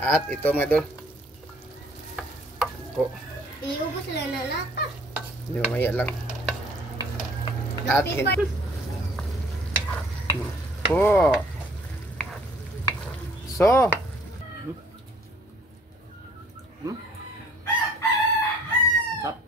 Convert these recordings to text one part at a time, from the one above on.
At ito mga idol. Po. Iubos sila na lata. Hindi mamaya lang. At po. So. Stop.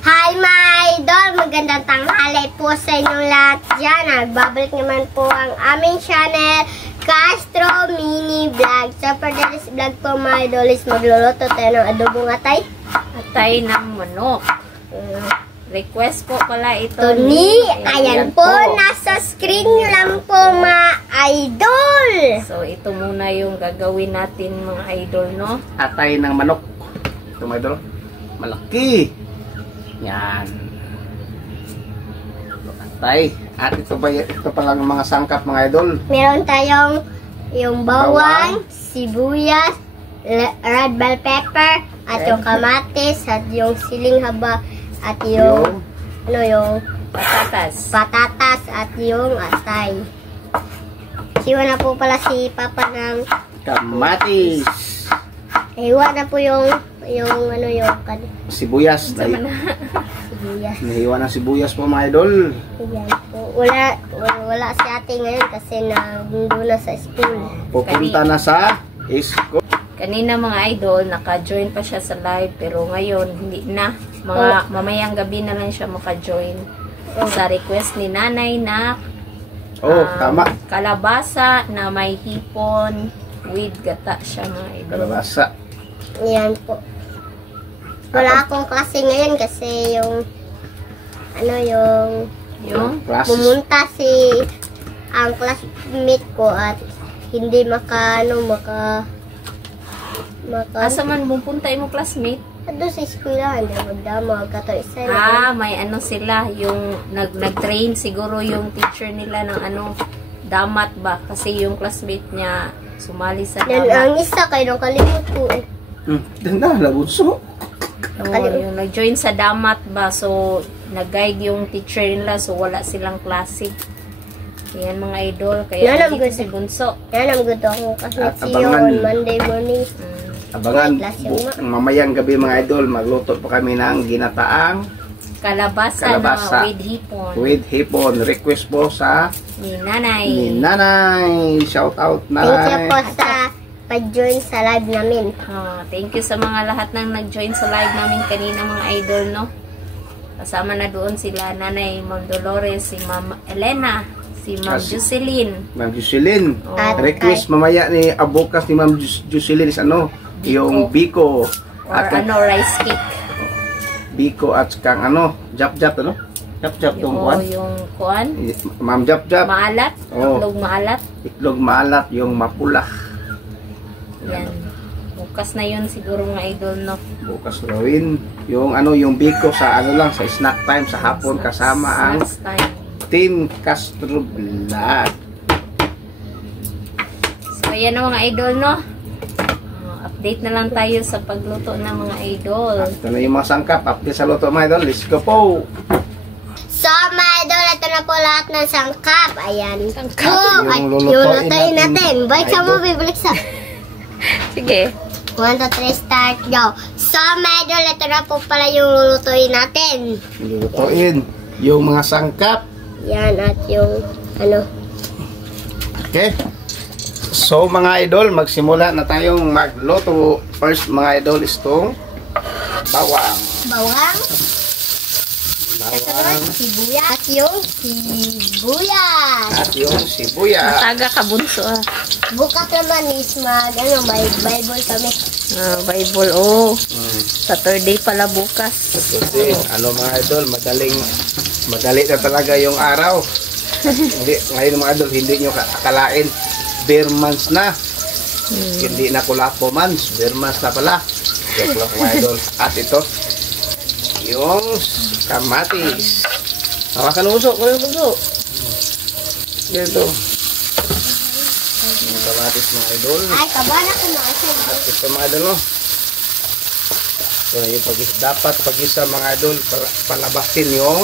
Hi my idol! Magandang tanghali po sa inyong lahat dyan. Nagbabalik naman po ang aming channel, Castro Mini Vlog. So for this vlog po mga idol is magluluto tayo ng adobong atay. Atay ng manok. Request po pala ito Tony, ayan po, nasa screen nyo lang po mga idol. So ito muna yung gagawin natin mga idol, no? Atay ng manok. Ito mga idol. Malaki. Yan. Atay. At ito pa lang mga sangkap mga idol. Meron tayong yung bawang, sibuyas, red bell pepper, at yung kamatis, at yung siling haba, at yung yung patatas, at yung atay. Siwa na po pala si Papa ng Kamatis. hiwa na po yung Sibuyas. sibuyas. Nahiwa ng sibuyas po mga idol. Ayan po. Wala si ate ngayon kasi nandun na sa school. Pupunta na sa school. Kanina mga idol, naka-join pa siya sa live, pero ngayon hindi na. Mamayang gabi na lang siya maka-join. Sa request ni nanay na Tama. kalabasa na may hipon with gata siya mga idol. Kalabasa. Ayan po. Wala akong klase ngayon kasi yung Classes. pumunta ang classmate ko at hindi Asa man pupunta mo classmate? doon sa eskwela, hindi magdamag kato isa May sila, yung nag-train siguro yung teacher nila ng damat ba? Kasi yung classmate niya sumali sa yan damat. ang isa kayo nung kalimut po eh. Ganda, labunso. Yung nag-join sa damat ba? So, nag-guide yung teacher nila, so wala silang klase. Yan mga idol, kaya dito si Bunso. Yan ang gusto ko kasi At siya abangan. on Monday morning. Abangan, mamayang gabi mga idol, magluto po kami ng ginataang Kalabasa. Kalabasa. With hipon. with hipon. Request po sa Ni nanay. Nanay. Shout out, Thank you Nanay. po sa pag-join sa live namin. Thank you sa mga lahat ng nag-join sa live namin kanina mga idol, no? Kasama na doon sila Nanay Ma'am Dolores, si Ma'am Elena, si Ma'am Jocelyn. Ma'am Jocelyn. At Request mamaya ni abukas ni Ma'am Jocelyn is yung biko. Or rice cake. Biko at kang jap-jap Jap-jap tong kuan. Yung kuan. Ma'am jap-jap. Maalat. Itlog maalat. Itlog maalat, yung mapula. Yan. Bukas na yun siguro mga idol, no? Bukas gawin. Yung biko sa sa snack time sa hapon kasama ang Snacks time. Team Castro Vlog. So, yan na mga idol, no? Update na lang tayo sa pagluto ng mga idol. Ito na yung mga sangkap. Update sa luto mga idol. Let's go po! So, mga idol, ito na po lahat ng sangkap. Ayan. Sangkap. Yung lulutuin natin. Balik sa mo, bibalik sa... Sige. 1, 2, 3, start, go. So, mga idol, ito na po pala yung lulutuin natin. Lulutuin yung mga sangkap. Yan, at yung, Okay? So, mga idol, magsimula na tayong magluto. First, mga idol, is itong bawang. bawang. Ito naman, sibuyas. At yung sibuyas. At yung sibuyas. Taga ka bunso, Bukas naman is may Bible kami. Bible, Saturday pala bukas. Kasi, mga idol, madali na talaga yung araw. Ngayon mga idol, hindi nyo akalain, bare months na. Hindi na kulapo months, bare months na pala. Joke lang mga idol. At ito, yung kamatis. Hawakan ng uso, Dito. Yung kamatis mga idol. Ay, kabana ko na. At ito mga idol, So, yung dapat pag-isa mga idol, palabasin yung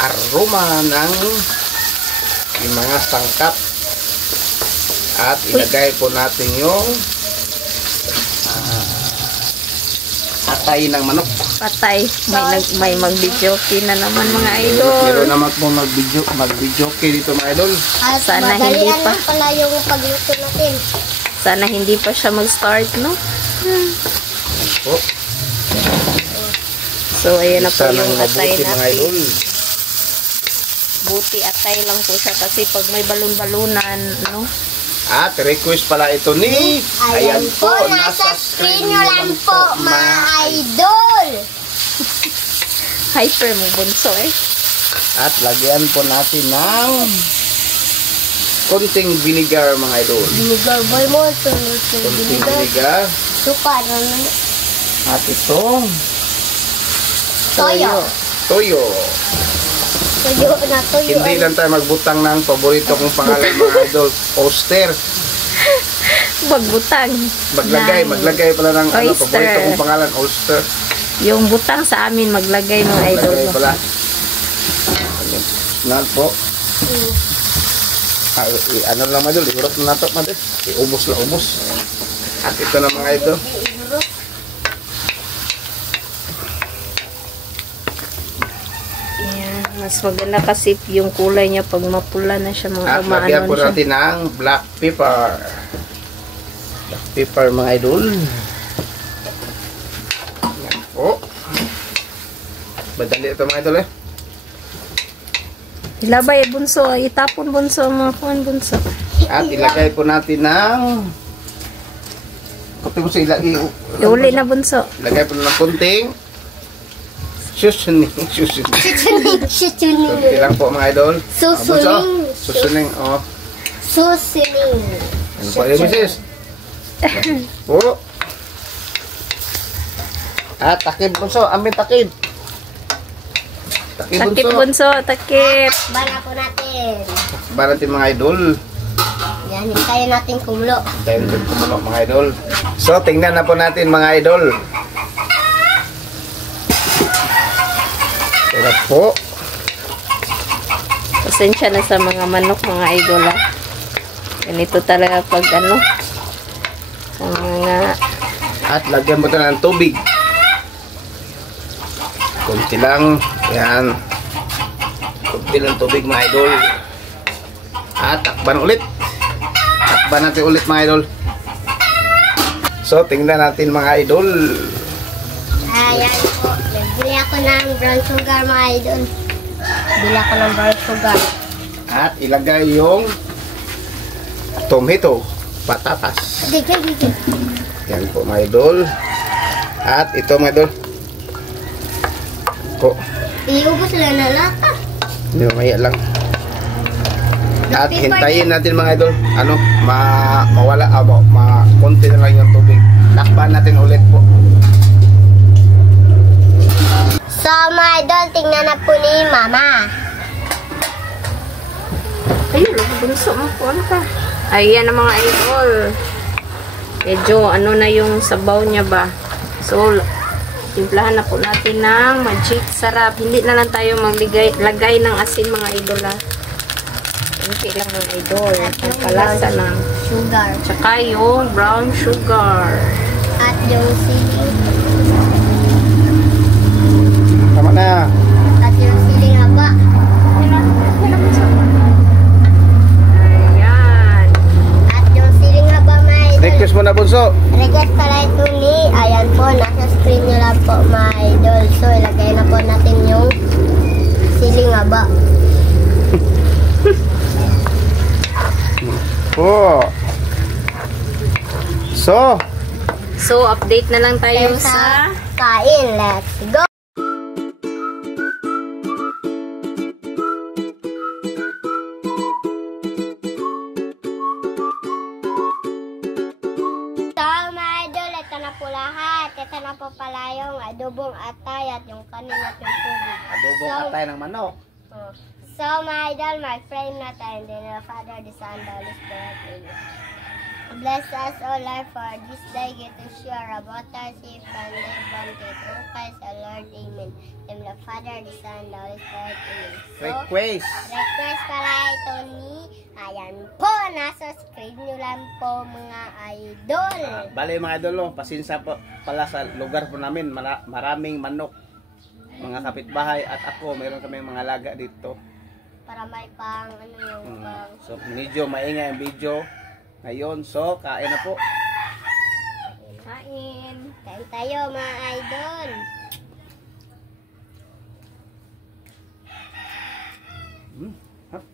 aroma ng yung mga sangkap. At ilagay po natin yung atay ng manok. Patay. May mag-jockey na naman mga idol. Meron naman po mag-jockey dito mga idol. At Sana hindi madalian pa. lang pala yung pagluto natin. Sana hindi pa siya mag-start, no? Oh, So, ayan na po isa yung ng atay mabuti mga natin. idol. Buti atay lang po siya kasi pag may balon-balunan, no? At request pala ito ni... Ayan po, nasa screen nyo lang po, mga idol. Hyper mo, bunso eh. At lagyan po natin ng konting vinegar mga idol. Vinegar boy mo, Konting vinegar. vinegar. Suka, ano? At itong Toyo. toyo. Toyo na toyo. Hindi lang tayo magbutang ng paborito kong pangalan mga idol, oyster. Magbutang. Maglagay pala ng ano, Oyster. paborito kong pangalan, oyster. Yung butang sa amin, maglagay mga idol. Maglagay pala. Nan po. Ano lang mga idol, ihurot na nato mga idol. Iubos lang, ubos. At ito na mga idol. Ayan, mas maganda kasi yung kulay niya pag mapula na siya mga At lagyan umaano po siya. natin ng black pepper. Black pepper mga idol. Yan po. Madali ito mga idol eh. Ilabay bunso, itapon bunso, mga kuhan bunso. At ilagay po natin ng kunti mo sa ilagay. Iuli na bunso. Ilagay po ng kunting susuning. Susuning. Kunti lang po mga idol. Susuning. Susuning. Oh. Susuning. Ano po yun, misis? Po. At takip bunso. Amin takip. Takip Takip bunso. bunso, takip. Bana po natin. Ba natin mga idol. Yan, hintayin natin kumulo. Tayo din kumulo mga idol. So, tingnan na po natin mga idol. Sarap po. Pasensya na sa mga manok mga idol ah. Ganito talaga pag ano. Sa mga At lagyan mo ito ng tubig. Kunti lang. Yan. Kunti lang tubig mga idol. At takban ulit. Takban natin ulit mga idol. So, tingnan natin mga idol. Ayan po. Bili ako ng brown sugar, mga idol. Bili ako ng brown sugar. At ilagay yung tomato. Patatas. Dito. Yan po mga idol. At ito mga idol. Po. Iubos lang na lata. Hindi mamaya lang. At hintayin natin mga idol. Ano? Mawala. Konti na lang yung tubig. Takpan natin ulit po. So, mga idol, tingnan na po ni Mama. ayun, bunso mo po ano ka. Ayan ang mga idol. Medyo ano na yung sabaw niya ba. So, timplahan na po natin ng magic sarap. Hindi na lang tayo lagay ng asin mga idol ah. Hindi lang mga idol. Ang palasa ng Sugar. tsaka yung brown sugar. At yung siling. Tama na. At yung siling haba. Ayan. At yung siling haba, mga idol. Request mo na bunso. Request pala ito ni, ayan po, nasa screen nyo lang po, mga idol. So, ilagay na po natin yung siling haba. Po. So, update na lang tayo sa kain. Let's go! So, mga idol, ito na po lahat. Ito na po pala yung adobong atay at yung kanin at yung tubig. adobong So, atay ng manok. So, my idol, my friend na tayo, and then the Father, the Son, the Holy Spirit. Amen. Bless us, O Lord, for this day. Get to share about us, if and live bounty through Christ, our Lord. Amen. In the Father, the Son, the Holy Spirit. Amen. So, request para ito ni, ayan po, nasa-screen nyo lang po mga idol. Bale mga idol, pasensya po pala sa lugar po namin, maraming manok. Mga kapitbahay at ako, meron kami mga laga dito. Para may pang, ano yung pang... So, medyo maingay ang video ngayon. So, kain na po. Kain. Kain tayo mga idol. Hap.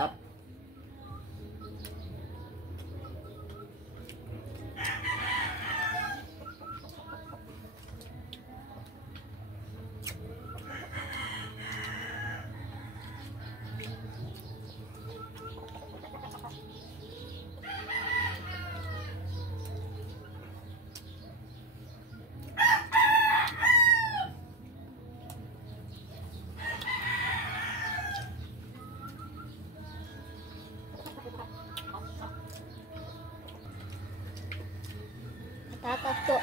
Hap. Patatas po.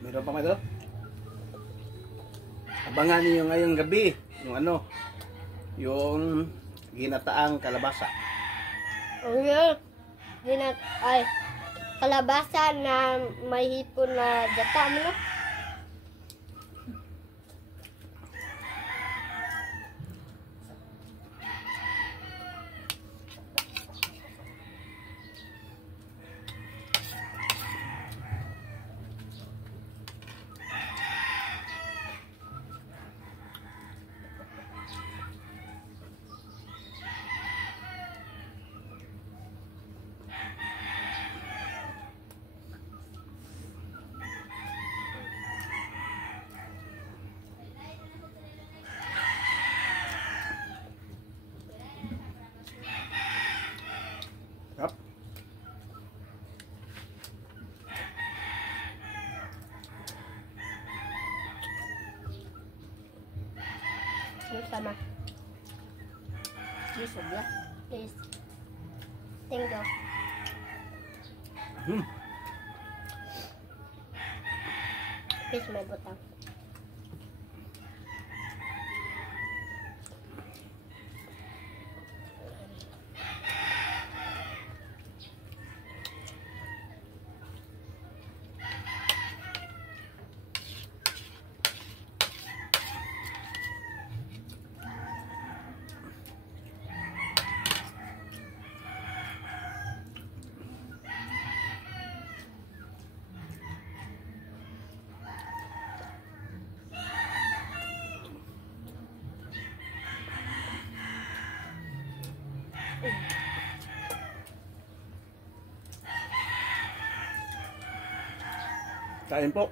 Meron pa mga abangan niyo ngayong gabi yung ano, yung ginataang kalabasa. Okay. Ay, kalabasa na may hipon na gata mo no? Hap. Sama. Yes, obla. Please. Thank you. Please, may butang. Kain po.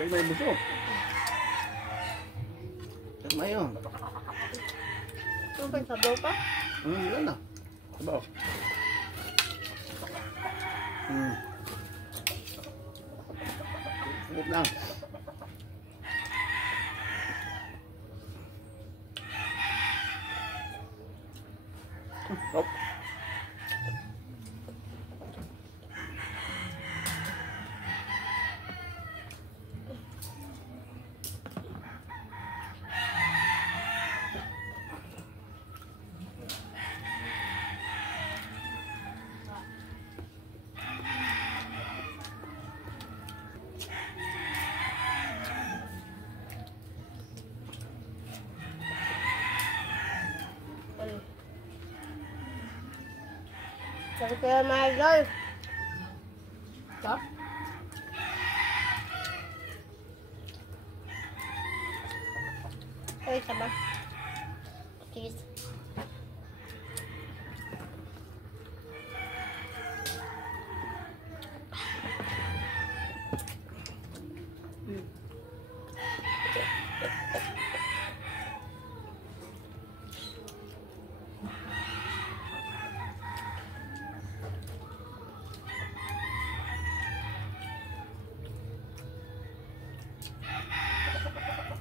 Kaya may buso. Kaya may yun. Ano ba, sabaw pa? Wala na. Sabaw. Sagot lang. Hop. Sabi ko yung mga idol. Stop. Ay, sama. Cheese.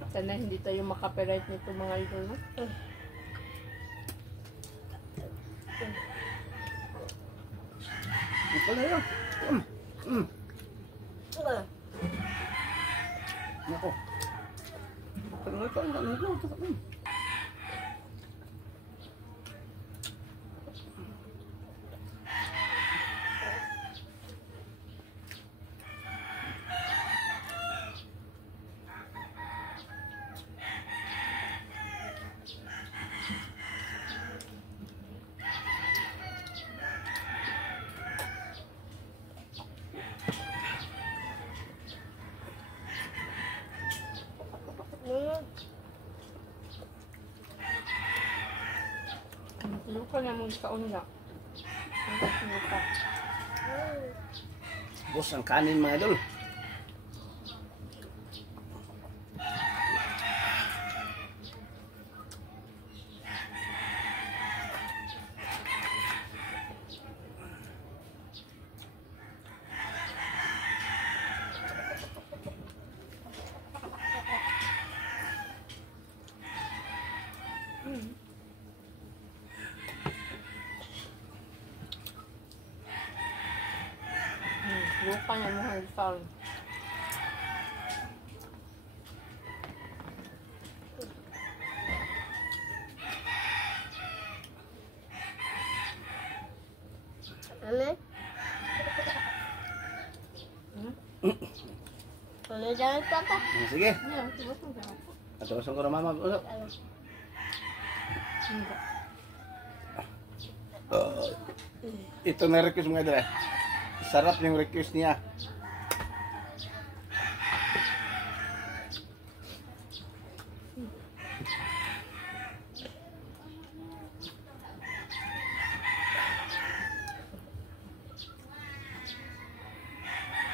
Sana hindi tayo makapiright nito mga idol, no? Ito na yun. Nako. Ano ito? Ano ito? Luka na mo sa unla. Luka. Bos ang kanin mga idol. Luka na mo hansal. Ano? Ano dyan pa pa? Sige. Yeah, tibusong ka. Aturusan ko na mama. Usap. Ito na request mga idol. Sarap yung request niya.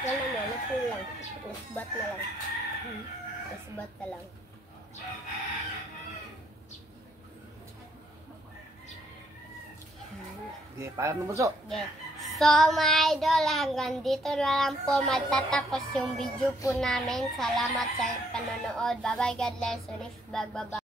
Yan na, napul lang. Nasbat na lang. Nasbat na lang. Sige, parang nabuso. Okay. So, mga idol, hanggang dito na lang po magtatapos yung video po namin. Salamat sa panonood. Bye-bye, God bless. Unif vlog, bye-bye.